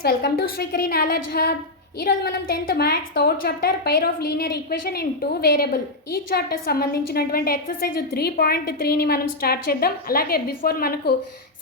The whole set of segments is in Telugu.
Friends, welcome to Srikari knowledge hub. ఈరోజు మనం 10th maths third chapter pair of linear equation in two variable ఈ చాప్టర్ సంబంధించినటువంటి ఎక్సర్సైజ్ 3.3ని మనం స్టార్ట్ చేద్దాం. అలాగే బిఫోర్ మనకు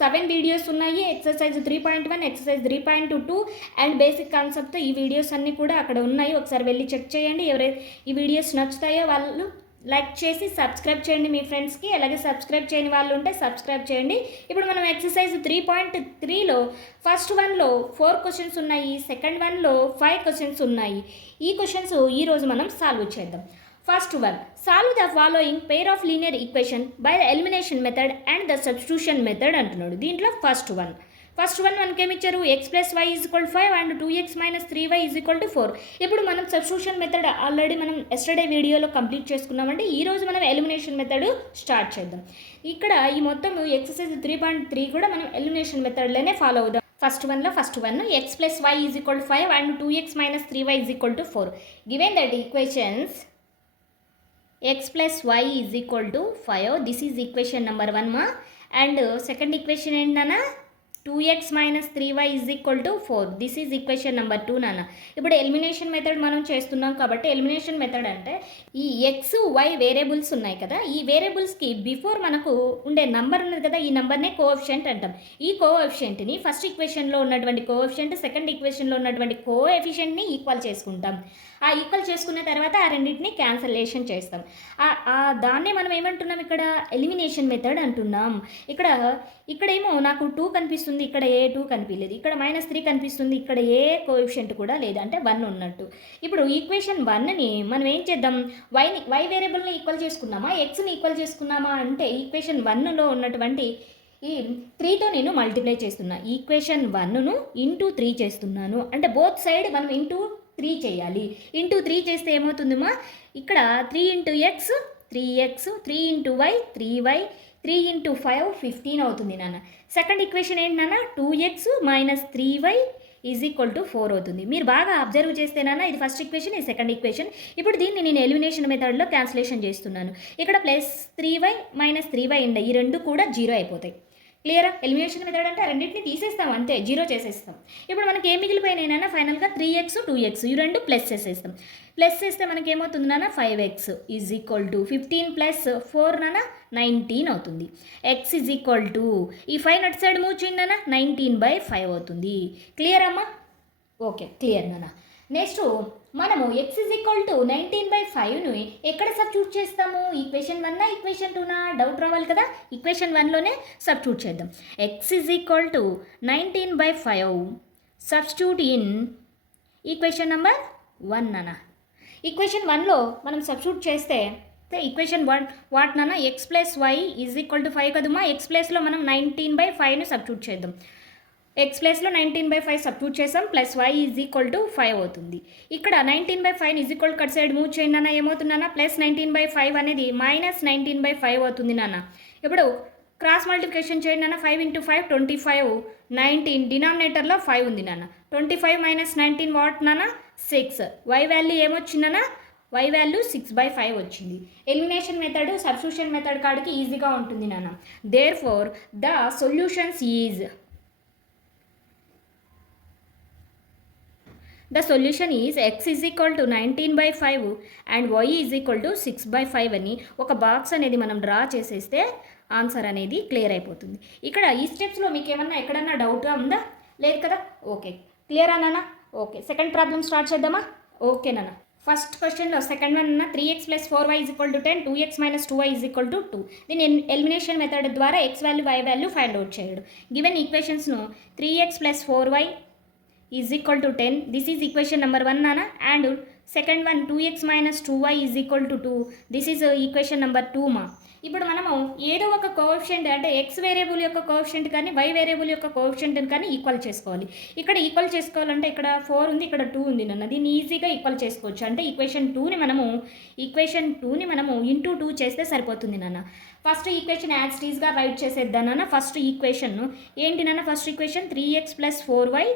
7 వీడియోస్ ఉన్నాయి. Exercise 3.1, exercise 3.2 and basic concept. ఈ వీడియోస్ అన్నీ కూడా అక్కడ ఉన్నాయి, ఒకసారి వెళ్ళి చెక్ చేయండి. ఎవరైతే ఈ వీడియోస్ నచ్చుతాయో వాళ్ళు లైక్ చేసి సబ్స్క్రైబ్ చేయండి మీ ఫ్రెండ్స్కి. అలాగే సబ్స్క్రైబ్ చేయని వాళ్ళు ఉంటే సబ్స్క్రైబ్ చేయండి. ఇప్పుడు మనం ఎక్సర్సైజ్ 3.3లో ఫస్ట్ వన్లో 4 క్వశ్చన్స్ ఉన్నాయి, సెకండ్ వన్లో 5 క్వశ్చన్స్ ఉన్నాయి. ఈ క్వశ్చన్స్ ఈరోజు మనం సాల్వ్ చేద్దాం. First one, solve the following pair of linear equation by the elimination method and the substitution method అంటున్నాడు. దీంట్లో ఫస్ట్ వన్ మనకి ఏమి ఇచ్చారు? X plus Y is equal 5 and 2x minus 3y is equal to 4. ఇప్పుడు మనం సబ్స్టిట్యూషన్ మెథడ్ ఆల్రెడీ మనం ఎస్టర్డే వీడియోలో కంప్లీట్ చేసుకున్నామంటే ఈరోజు మనం ఎలిమినేషన్ మెథడ్ స్టార్ట్ చేద్దాం. ఇక్కడ ఈ మొత్తం ఎక్సర్సైజ్ 3.3 కూడా మనం ఎలిమినేషన్ మెథడ్లోనే ఫాలో అవుదాం. First one X plus Y is equal 5 and 2x minus 3y is equal to 4. Given that equations x plus Y is equal to 5, this is equation number 1 and second equation ఏంటన్నా 2x minus 3y is equal to 4, this is equation number 2 నాన్న. ఇప్పుడు ఎలిమినేషన్ మెథడ్ మనం చేస్తున్నాం కాబట్టి ఎలిమినేషన్ మెథడ్ అంటే ఈ ఎక్స్ వై వేరియబుల్స్ ఉన్నాయి కదా, ఈ వేరియబుల్స్కి బిఫోర్ మనకు ఉండే నంబర్ ఉన్నది కదా, ఈ నెంబర్నే కోఎఫిషియంట్ అంటాం. ఈ కోఎఫిషియంట్ని ఫస్ట్ ఈక్వేషన్లో ఉన్నటువంటి కోఎఫిషియంట్, సెకండ్ ఈక్వేషన్లో ఉన్నటువంటి కోఎఫిషియంట్ని ఈక్వల్ చేసుకుంటాం. ఆ ఈక్వల్ చేసుకున్న తర్వాత ఆ రెండింటిని క్యాన్సలేషన్ చేస్తాం. దాన్నే మనం ఏమంటున్నాం? ఇక్కడ ఎలిమినేషన్ మెథడ్ అంటున్నాం. ఇక్కడేమో నాకు 2 కనిపిస్తుంది, ఇక్కడ ఏ 2 కనిపించలేదు. ఇక్కడ -3 కనిపిస్తుంది, ఇక్కడ ఏ కోఎఫిషియంట్ కూడా లేదు, అంటే 1 ఉన్నట్టు. ఇప్పుడు ఈక్వేషన్ 1ని మనం ఏం చేద్దాం? వై వేరియబుల్ని ఈక్వల్ చేసుకున్నామా, ఎక్స్ని ఈక్వల్ చేసుకున్నామా అంటే ఈక్వేషన్ 1లో ఉన్నటువంటి ఈ 3తో నేను మల్టిప్లై చేస్తున్నా. ఈక్వేషన్ 1ను ఇంటూ 3 చేస్తున్నాను, అంటే బోత్ సైడ్ మనం ఇంటూ 3 చేయాలి. ఇంటూ 3 చేస్తే ఏమవుతుందమ్మా? ఇక్కడ 3 into X 3x, 3 into Y 3y, 3 into 5 15 అవుతుంది నాన్న. సెకండ్ ఈక్వేషన్ ఏంటి నాన్న? 2x minus 3y is equal to 4 అవుతుంది. మీరు బాగా అబ్జర్వ్ చేస్తే నాన్న, ఇది ఫస్ట్ ఈక్వేషన్, ఇది సెకండ్ ఈక్వేషన్. ఇప్పుడు దీన్ని నేను ఎలిమినేషన్ మెథడ్లో క్యాన్సిలేషన్ చేస్తున్నాను. ఇక్కడ ప్లస్ 3y మైనస్ 3y ఉండే ఈ రెండు కూడా 0 అయిపోతాయి. క్లియరా? ఎలిమినేషన్ మెథడ్ అంటే రెండింటిని తీసేస్తాం, అంతే, 0 చేసేస్తాం. ఇప్పుడు మనకి ఏం మిగిలిపోయినాయినా ఫైనల్గా 3x 2x ఈ రెండు ప్లస్ చేసేస్తాం. ప్లస్ చేస్తే మనకి ఏమవుతుంది నాన్న? 5x is equal to 15 plus 4 నాన్న 19 అవుతుంది. x ఈజ్ ఈక్వల్ టు ఈ 5 నట్ సైడ్ మూవ్ చేయండి నాన్న, 19/5 అవుతుంది. క్లియర్ అమ్మా? ఓకే, క్లియర్ నాన్న. నెక్స్ట్ మనము x ఈజ్ ఈక్వల్ టు 19/5ను ఎక్కడ సబ్స్టిట్యూట్ చేస్తాము? ఈక్వేషన్ 1 ఈక్వేషన్ 2 డౌట్ రావాలి కదా, ఈక్వేషన్ 1లోనే సబ్స్టిట్యూట్ చేద్దాం. x is equal to 19/5 substitute in equation number 1 నాన్న. ఈక్వేషన్ 1లో మనం సబ్స్టిట్యూట్ చేస్తే ఈక్వేషన్ 1 వాట్ నాన్న? X plus Y is equal to 5 కదమ్మా. ఎక్స్ ప్లేస్లో మనం 19/5ను సబ్స్టిట్యూట్ చేద్దాం. ఎక్స్ ప్లేస్లో 19/5 సబ్స్టిట్యూట్ చేసాం, plus Y is equal to 5 అవుతుంది. ఇక్కడ 19/5 is equal cut side move చేయండి నాన్న, ఏమవుతుందన్న? ప్లస్ 19/5 అనేది మైనస్ 19/5 అవుతుంది నాన్న. ఇప్పుడు క్రాస్ మల్టిప్లికేషన్ చేయండి నాన్న. 5 ఇంటూ 5 25, 19 డినామినేటర్లో 5 ఉంది నాన్న. 25 మైనస్ 19 వాట్ నాన్న? 6. వై వాల్యూ ఏమొచ్చిందన్న? వై వాల్యూ 6/5 వచ్చింది. ఎలిమినేషన్ మెథడ్ సబ్స్టిట్యూషన్ మెథడ్ కాడికి ఈజీగా ఉంటుంది నాన్న. Therefore the solutions is The solution is x is equal to 19/5 and y is equal to 6/5 అని ఒక బాక్స్ అనేది మనం డ్రా చేసేస్తే ఆన్సర్ అనేది క్లియర్ అయిపోతుంది. ఇక్కడ ఈ స్టెప్స్లో మీకు ఏమన్నా ఎక్కడన్నా డౌట్గా ఉందా? లేదు కదా? ఓకే, క్లియర్ అన్నా? ఓకే, సెకండ్ ప్రాబ్లమ్ స్టార్ట్ చేద్దామా? ఓకే నాన్న. ఫస్ట్ క్వశ్చన్లో సెకండ్ వన్ అన్న 3x plus 4y is equal to 10, 2x minus 2y is equal to 2. దీని ఎలిమినేషన్ మెథడ్ ద్వారా x value y value find out చేయడు. గివెన్ ఈక్వేషన్స్ను 3x plus 4y is equal to 10, this is equation number 1 నాన్న. And second one 2x minus 2y is equal to 2, this is equation number 2 మా. ఇప్పుడు మనము ఏదో ఒక కోఎఫిషియంట్ అంటే ఎక్స్ వేరియబుల్ యొక్క కోఎఫిషియంట్ కానీ వై వేరియబుల్ యొక్క కోఎఫిషియంట్ కానీ ఈక్వల్ చేసుకోవాలి. ఇక్కడ ఈక్వల్ చేసుకోవాలంటే ఇక్కడ 4 ఉంది, ఇక్కడ 2 ఉంది నాన్న. దీన్ని ఈజీగా ఈక్వల్ చేసుకోవచ్చు. అంటే ఈక్వేషన్ 2ని మనము ఇంటూ 2 చేస్తే సరిపోతుంది నాన్న. ఫస్ట్ ఈక్వేషన్ యాజ్ టీజ్గా రైట్ చేసేద్దాం నాన్న. ఫస్ట్ ఈక్వేషన్ ఏంటి నాన్న? First equation 3x plus 4y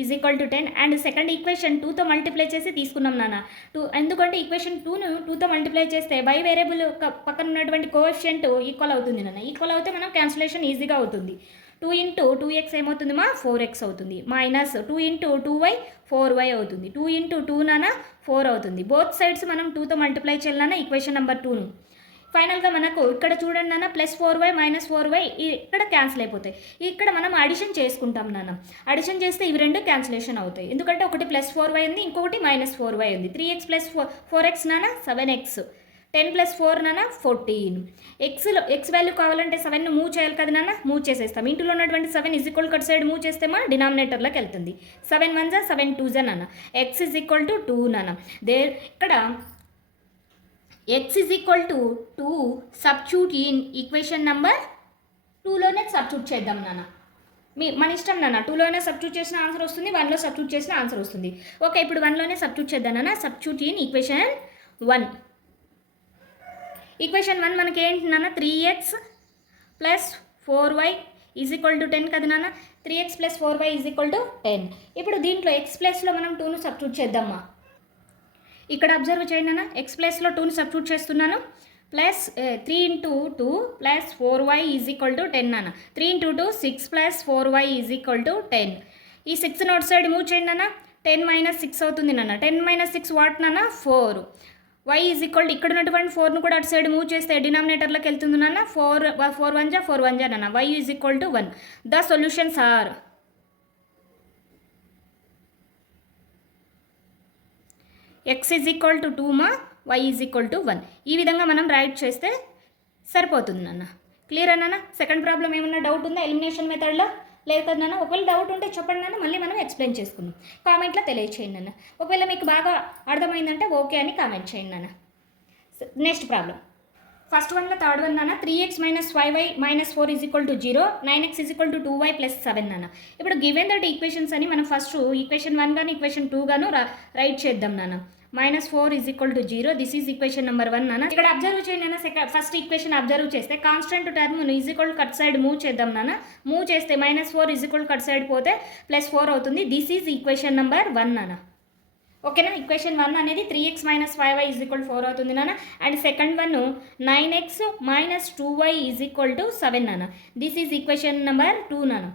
is equal to 10 and second equation 2తో మల్టిప్లై చేసి తీసుకున్నాం నాన్న. 2 ఎందుకంటే ఈక్వేషన్ 2ను 2తో మల్టిప్లై చేస్తే వై వేరియబుల్ పక్కన ఉన్నటువంటి కోఎఫిషియంట్ ఈక్వల్ అవుతుంది నాన్న. ఈక్వల్ అవుతే మనం క్యాన్సిలేషన్ ఈజీగా అవుతుంది. 2 ఇంటూ 2x ఏమవుతుంది మా 4x అవుతుంది, మైనస్ 2 ఇంటూ 2y 4y అవుతుంది, 2 ఇంటూ 2 నాన్న 4 అవుతుంది. బోత్ సైడ్స్ మనం 2తో మల్టిప్లై చేయాలన్నా ఈక్వేషన్ నెంబర్ 2ను. ఫైనల్గా మనకు ఇక్కడ చూడండి నాన్న ప్లస్ 4y మైనస్ 4y ఇక్కడ క్యాన్సిల్ అయిపోతాయి. ఇక్కడ మనం అడిషన్ చేసుకుంటాం నాన్న. అడిషన్ చేస్తే ఇవి రెండు క్యాన్సిలేషన్ అవుతాయి, ఎందుకంటే ఒకటి ప్లస్ 4y ఉంది, ఇంకొకటి మైనస్ 4y ఉంది. 3x ప్లస్ 4x నాన్న 7x, 10 ప్లస్ 4 నాన్న 14. ఎక్స్ వాల్యూ కావాలంటే 7ను మూవ్ చేయాలి కదా నాన్న, మూవ్ చేసేస్తాం. ఇంటిలో ఉన్నటువంటి 7 is equal cut side move చేస్తే మా డినామినేటర్లోకి వెళ్తుంది. 7 1 జా 7 2 జా నాన్న, ఎక్స్ ఈజ్ ఈక్వల్ టు 2 నాన్న. ఇక్కడ x is equal to 2 substitute in equation number 2లోనే సబ్స్టిట్యూట్ చేద్దాం నాన్న. మన ఇష్టం నాన్న, 2లోనే సబ్స్టిట్యూట్ చేసిన ఆన్సర్ వస్తుంది, 1లో సబ్స్టిట్యూట్ చేసిన ఆన్సర్ వస్తుంది. ఓకే, ఇప్పుడు 1లోనే సబ్స్టిట్యూట్ చేద్దాం నాన్న. Substitute in equation 1. ఈక్వేషన్ 1 మనకి ఏంటి నాన్న, 3x plus 4y is equal to 10 కదా నాన్న. 3x plus 4y is equal to 10. ఇప్పుడు దీంట్లో x ప్లస్లో మనం 2ను సబ్స్టిట్యూట్ చేద్దామా. ఇక్కడ అబ్జర్వ్ చేయండి అన్న, ఎక్స్ ప్లస్లో 2ని సబ్స్టిట్యూట్ చేస్తున్నాను. Plus 3 into 2 plus 4y is equal to 10 అన్న. 3 into 2 6 plus 4y is equal to 10. ఈ 6 నోట్ సైడ్ మూవ్ చేయండి అన్న, 10 మైనస్ 6 అవుతుంది నాన్న. 10 మైనస్ 6 వాట్ నాన్న 4. y ఈజ్ ఈక్వల్ ఇక్కడ ఉన్నటువంటి 4ను కూడా అటు సైడ్ మూవ్ చేస్తే డినామినేటర్లోకి వెళ్తుంది నాన్న. 4 1 జా 4 1 జా నాన్న. y is equal to 1. The solutions are x is equal to 2 మా, y ఈజ్ ఈక్వల్ టు 1. ఈ విధంగా మనం రైట్ చేస్తే సరిపోతుంది నాన్న. క్లియర్ అన్న. సెకండ్ ప్రాబ్లం ఏమన్నా డౌట్ ఉందా ఎలిమినేషన్ మెథడ్లో? లేదు కదా నాన్న. ఒకవేళ డౌట్ ఉంటే చెప్పండి నాన్న, మళ్ళీ మనం ఎక్స్ప్లెయిన్ చేసుకుందాం. కామెంట్లో తెలియచేయండి నాన్న. ఒకవేళ మీకు బాగా అర్థమైందంటే ఓకే అని కామెంట్ చేయండి నాన్న. నెక్స్ట్ ప్రాబ్లం ఫస్ట్ వన్లో థర్డ్ వన్ నాన్న. 3x minus 5y minus 4 is equal to 0, 9x is equal to 2y plus 7 నాన్న. ఇప్పుడు గివెన్ దట్ ఈక్వేషన్స్ అని మనం ఫస్ట్ ఈక్వేషన్ 1 గాను ఈక్వేషన్ 2 గాను రైట్ చేద్దాం నాన్న. -4 is equal to 0, this is equation number 1 నాన్న. ఇక్కడ అబ్జర్వ్ చేయండి నాన్న. ఫస్ట్ ఈక్వేషన్ అబ్జర్వ్ చేస్తే కాన్స్టెంట్ టర్మ్ను is equal cut side move చేద్దాం నాన్న. మూవ్ చేస్తే -4 ఈజ్ ఈక్వల్ కట్ సైడ్ పోతే +4 అవుతుంది. దిస్ ఈజ్ ఈక్వేషన్ నెంబర్ 1 నాన్న. ఓకేనా. ఈక్వేషన్ 1 అనేది 3x minus 5y is equal 4 అవుతుంది నాన్న. And second one 9x minus 2y is equal to 7 నాన్న. దిస్ ఈజ్ ఈక్వేషన్ నెంబర్ 2 నాన్న.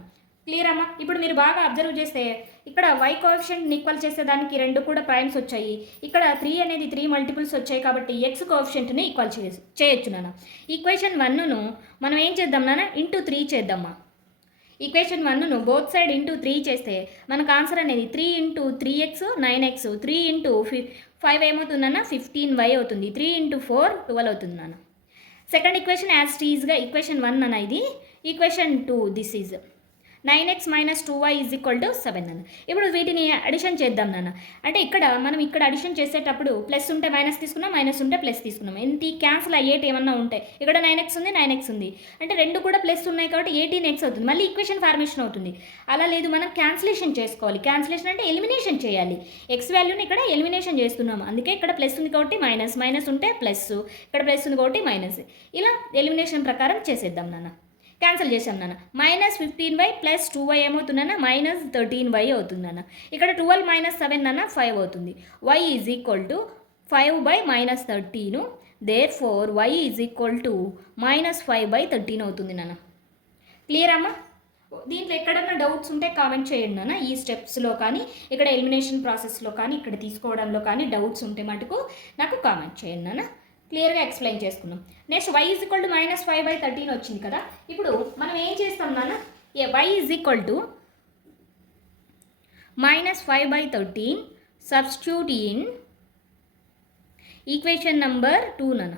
క్లియర్ అమ్మా. ఇప్పుడు మీరు బాగా అబ్జర్వ్ చేస్తే ఇక్కడ y కోఎఫిషియంట్ని ఈక్వల్ చేసేదానికి రెండు కూడా ప్రైమ్స్ వచ్చాయి. ఇక్కడ 3 అనేది 3 మల్టిపుల్స్ వచ్చాయి కాబట్టి x కోఎఫిషియంట్ని ఈక్వల్ చేయొచ్చు నాన్న. ఈక్వేషన్ 1ను మనం ఏం చేద్దాం నాన్న, ఇంటూ 3 చేద్దామా. ఈక్వేషన్ 1ను బోత్ సైడ్ ఇంటూ 3 చేస్తే మనకు ఆన్సర్ అనేది 3 into 3x 9x, 3 into 5 ఏమవుతుందన్న 15y అవుతుంది. 3 ఇంటూ 4 12 అవుతుంది నాన్న. సెకండ్ ఈక్వేషన్ యాజ్ టీజ్గా ఈక్వేషన్ 1 అన్న. ఇది equation 2 this is 9x minus 2y is equal to 7 నాన్న. ఇప్పుడు వీటిని అడిషన్ చేద్దాం నాన్న. అంటే ఇక్కడ మనం ఇక్కడ అడిషన్ చేసేటప్పుడు ప్లస్ ఉంటే మైనస్ తీసుకున్నాం, మైనస్ ఉంటే ప్లస్ తీసుకున్నాం. ఏంటి క్యాన్సిల్ అయ్యేటి ఏమన్నా ఉంటాయి. ఇక్కడ 9x ఉంది, 9x ఉంది, అంటే రెండు కూడా ప్లస్ ఉన్నాయి కాబట్టి 18x అవుతుంది. మళ్ళీ ఈక్వేషన్ ఫార్మేషన్ అవుతుంది. అలా లేదు, మనం క్యాన్సిలేషన్ చేసుకోవాలి. క్యాన్సిలేషన్ అంటే ఎలిమినేషన్ చేయాలి. ఎక్స్ వాల్యూని ఇక్కడ ఎలిమినేషన్ చేస్తున్నాము. అందుకే ఇక్కడ ప్లస్ ఉంది కాబట్టి మైనస్, మైనస్ ఉంటే ప్లస్, ఇక్కడ ప్లస్ ఉంది కాబట్టి మైనస్. ఇలా ఎలిమినేషన్ ప్రకారం చేసేద్దాం నాన్న. క్యాన్సిల్ చేసాం నాన్న. -15y ప్లస్ 2y ఏమవుతుందన్న -13y అవుతుందన్న. ఇక్కడ 12 మైనస్ 7 నాన్న 5 అవుతుంది. y is equal to 5/-13, therefore y is equal to -5/13 అవుతుంది నాన్న. క్లియర్ అమ్మా. దీంట్లో ఎక్కడన్నా డౌట్స్ ఉంటే కామెంట్ చేయండి నాన్న. ఈ స్టెప్స్లో కానీ ఇక్కడ ఎలిమినేషన్ ప్రాసెస్లో కానీ ఇక్కడ తీసుకోవడంలో కానీ డౌట్స్ ఉంటే మటుకు నాకు కామెంట్ చేయండి నాన్న. క్లియర్గా ఎక్స్ప్లెయిన్ చేసుకున్నాం. Next y is equal to -5/13 వచ్చింది కదా. ఇప్పుడు మనం ఏం చేస్తాం నాన్న, y is equal to -5/13 substitute in equation number 2 నాన్న.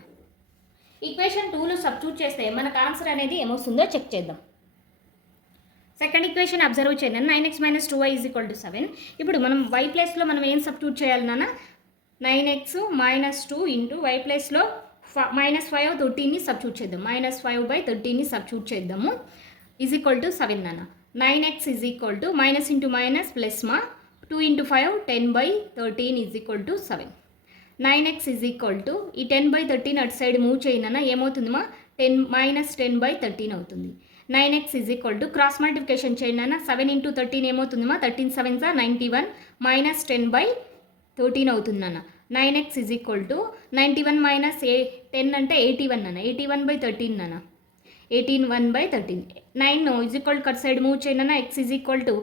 ఈక్వేషన్ 2లో సబ్స్టిట్యూట్ చేస్తే మనకు ఆన్సర్ అనేది ఏమొస్తుందో చెక్ చేద్దాం. సెకండ్ ఈక్వేషన్ అబ్జర్వ్ చేయండి. 9x minus 2y is equal to 7. ఇప్పుడు మనం y ప్లేస్లో మనం ఏం సబ్స్టిట్యూట్ చేయాలి నాన్న, 9x మైనస్ 2 ఇంటూ y ప్లస్లో -5/13ని సబ్స్టిట్యూట్ చేద్దాం. -5/13ని సబ్స్టిట్యూట్ చేద్దాము. ఈజ్ ఈక్వల్ టు 7 నాన్న. 9x is equal to minus into minus plus మా 2 into 5 10/13 is equal to 7. 9x is equal to ఈ 10/13 అటు సైడ్ మూవ్ చేయనన్నా ఏమవుతుంది మా 10 అవుతుంది. 9x is equal to cross multiplication చేయండి అన్న. 7 ఇంటూ 13 ఏమవుతుంది మా 13 7 91 మైనస్ 10/13 అవుతుంది అన్న. 9x is equal to 91 minus 10 అంటే 81 అన్న. 81/13 అన్న. 81/13. 9 ఈజ్ ఈక్వల్ టు అటు సైడ్ మూవ్ చేయనన్నా x is equal to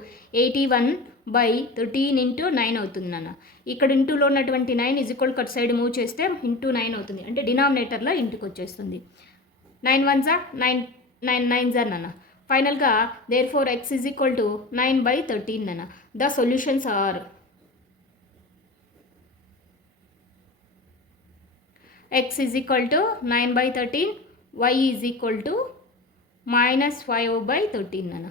81/13 into 9 అవుతుంది నాన్న. ఇక్కడ ఇంటూలో ఉన్నటువంటి 9 ఈజ్ ఈక్వల్ టు అటు సైడ్ మూవ్ చేస్తే ఇంటూ 9 అవుతుంది, అంటే డినామినేటర్లో ఇంటికి వచ్చేస్తుంది. 9 1 9 9 9 నాన్న. ఫైనల్గా therefore X is equal to 9/13 నాన్న. The solutions are x is equal to 9/13, y is equal to -5/13 నాన్న.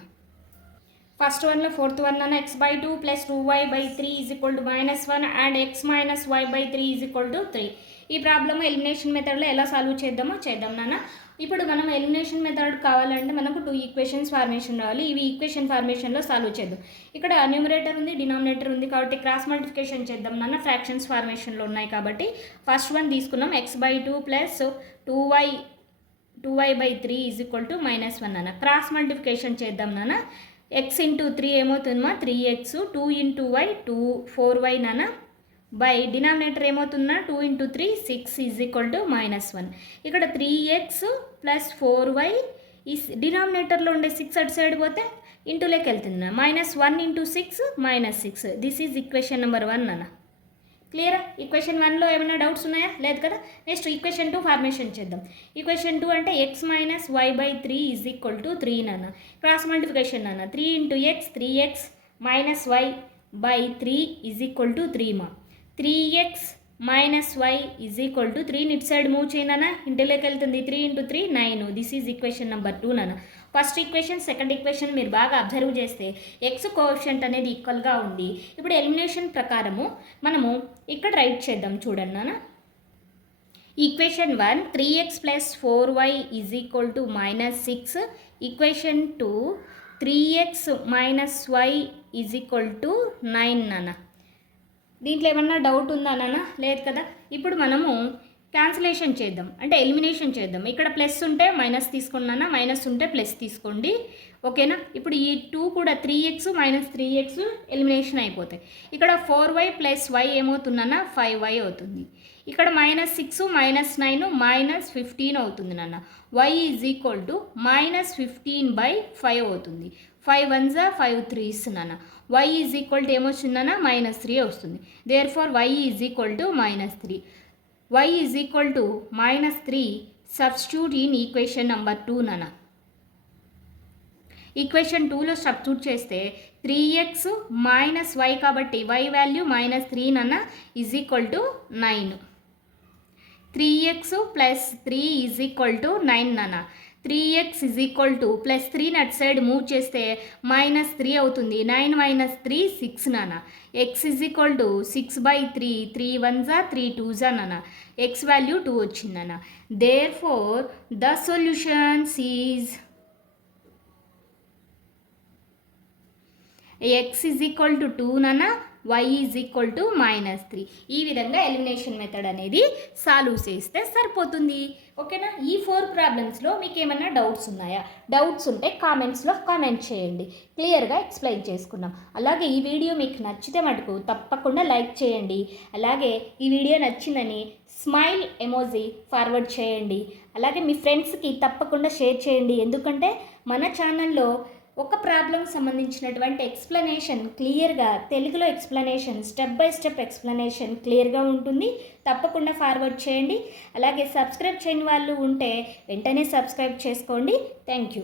ఫస్ట్ వన్లో ఫోర్త్ వన్ నాన్న x/2 + 2y/3 is equal to -1 and x - y/3 is equal to 3. ఈ ప్రాబ్లమ్ ఎలిమినేషన్ మెథడ్లో ఎలా సాల్వ్ చేద్దామో చేద్దాం నాన్న. ఇప్పుడు మనం ఎలిమినేషన్ మెథడ్ కావాలంటే మనకు 2 ఈక్వేషన్స్ ఫార్మేషన్ రావాలి. ఇవి ఈక్వేషన్ ఫార్మేషన్లో సాల్వ్ చేద్దాం. ఇక్కడ న్యూమరేటర్ ఉంది, డినామినేటర్ ఉంది కాబట్టి క్రాస్ మల్టిప్లికేషన్ చేద్దాం నాన్న. ఫ్రాక్షన్స్ ఫార్మేషన్లో ఉన్నాయి కాబట్టి ఫస్ట్ వన్ తీసుకున్నాం. x/2 + 2y/3 is equal to -1 నాన్న. క్రాస్ మల్టిప్లికేషన్ చేద్దాం నాన్న. x × 3 ఏమవుతుందమ్మా 3x, 2 × y 4y నాన్న, బై డినామినేటర్ ఏమవుతుందా 2 × 3 6 ఈజ్ ఈక్వల్ టు -1. ఇక్కడ 3x + 4y ఈ డినామినేటర్లో ఉండే 6 అటు సైడ్ పోతే ఇంటూలోకి వెళ్తుంది. -1 × 6 -6. దిస్ ఈజ్ ఈక్వేషన్ నెంబర్ 1 నాన్న. క్లియరా? ఈక్వేషన్ 1లో ఏమైనా డౌట్స్ ఉన్నాయా? లేదు కదా. నెక్స్ట్ ఈక్వేషన్ 2 ఫార్మేషన్ చేద్దాం. ఈక్వేషన్ 2 అంటే x - y/3 is equal to 3 నాన్న. క్రాస్ మల్టిప్లికేషన్ నాన్న. 3 × x 3x - y/3 is equal to 3 మా. 3x - y is equal to 3 ఇటు సైడ్ మూవ్ చేయనా ఇంటిలోకి వెళ్తుంది. 3 × 3 9. దిస్ ఈజ్ ఈక్వేషన్ నెంబర్ 2 నాన్న. ఫస్ట్ ఈక్వేషన్ సెకండ్ ఈక్వేషన్ మీరు బాగా అబ్జర్వ్ చేస్తే ఎక్స్ కోఎఫిషియంట్ అనేది ఈక్వల్గా ఉంది. ఇప్పుడు ఎలిమినేషన్ ప్రకారము మనము ఇక్కడ రైట్ చేద్దాం చూడండి నాన్న. Equation 1 3x + 4y is equal to -6. Equation 2 3x - y is equal to 9 నాన్న. దీంట్లో ఏమన్నా డౌట్ ఉందా నాన్న? లేదు కదా. ఇప్పుడు మనము క్యాన్సిలేషన్ చేద్దాం, అంటే ఎలిమినేషన్ చేద్దాం. ఇక్కడ ప్లస్ ఉంటే మైనస్ తీసుకున్నానా, మైనస్ ఉంటే ప్లస్ తీసుకోండి, ఓకేనా. ఇప్పుడు ఈ 2 కూడా 3x - 3x ఎలిమినేషన్ అయిపోతాయి. ఇక్కడ 4y + y ఏమవుతుందన్నా 5y అవుతుంది. ఇక్కడ -6 - 9 -15 అవుతుంది నాన్న. y ఈజ్ ఈక్వల్ టు -15/5 అవుతుంది. 5 1s 5 3s నాన్న. y ఈజ్ ఈక్వల్ టు ఏమొచ్చిందన్న -3 వస్తుంది. Therefore y is equal to -3. y is equal to -3 substitute in equation number 2 నాన్న. ఈక్వేషన్ 2లో సబ్స్టిట్యూట్ చేస్తే 3x - y కాబట్టి y వాల్యూ -3 నాన్న is equal to 9. 3x + 3 is equal to 9 నాన్న. 3x ఈజ్ ఈక్వల్ టు +3 అటు సైడ్ మూవ్ చేస్తే -3 అవుతుంది. 9 - 3 6 నాన్న. x is equal to 6/3 3 1s 3 2s నాన్న. x వాల్యూ 2 వచ్చిందన్న. Therefore the solutions is x is equal to 2 నాన్న, y ఈజ్ ఈక్వల్ టు -3. ఈ విధంగా ఎలిమినేషన్ మెథడ్ అనేది సాల్వ్ చేస్తే సరిపోతుంది, ఓకేనా. ఈ 4 ప్రాబ్లమ్స్లో మీకు ఏమైనా డౌట్స్ ఉన్నాయా? డౌట్స్ ఉంటే కామెంట్స్లో కామెంట్ చేయండి, క్లియర్గా ఎక్స్ప్లెయిన్ చేసుకున్నాం. అలాగే ఈ వీడియో మీకు నచ్చితే మటుకు తప్పకుండా లైక్ చేయండి. అలాగే ఈ వీడియో నచ్చిందని స్మైల్ ఎమోజీ ఫార్వర్డ్ చేయండి. అలాగే మీ ఫ్రెండ్స్కి తప్పకుండా షేర్ చేయండి, ఎందుకంటే మన ఛానల్లో ఒక ప్రాబ్లం సంబంధించినటువంటి ఎక్స్ప్లెనేషన్ క్లియర్గా తెలుగులో explanation step by step explanation క్లియర్గా ఉంటుంది. తప్పకుండా ఫార్వర్డ్ చేయండి. అలాగే సబ్స్క్రైబ్ చేయని వాళ్ళు ఉంటే వెంటనే సబ్స్క్రైబ్ చేసుకోండి. Thank you.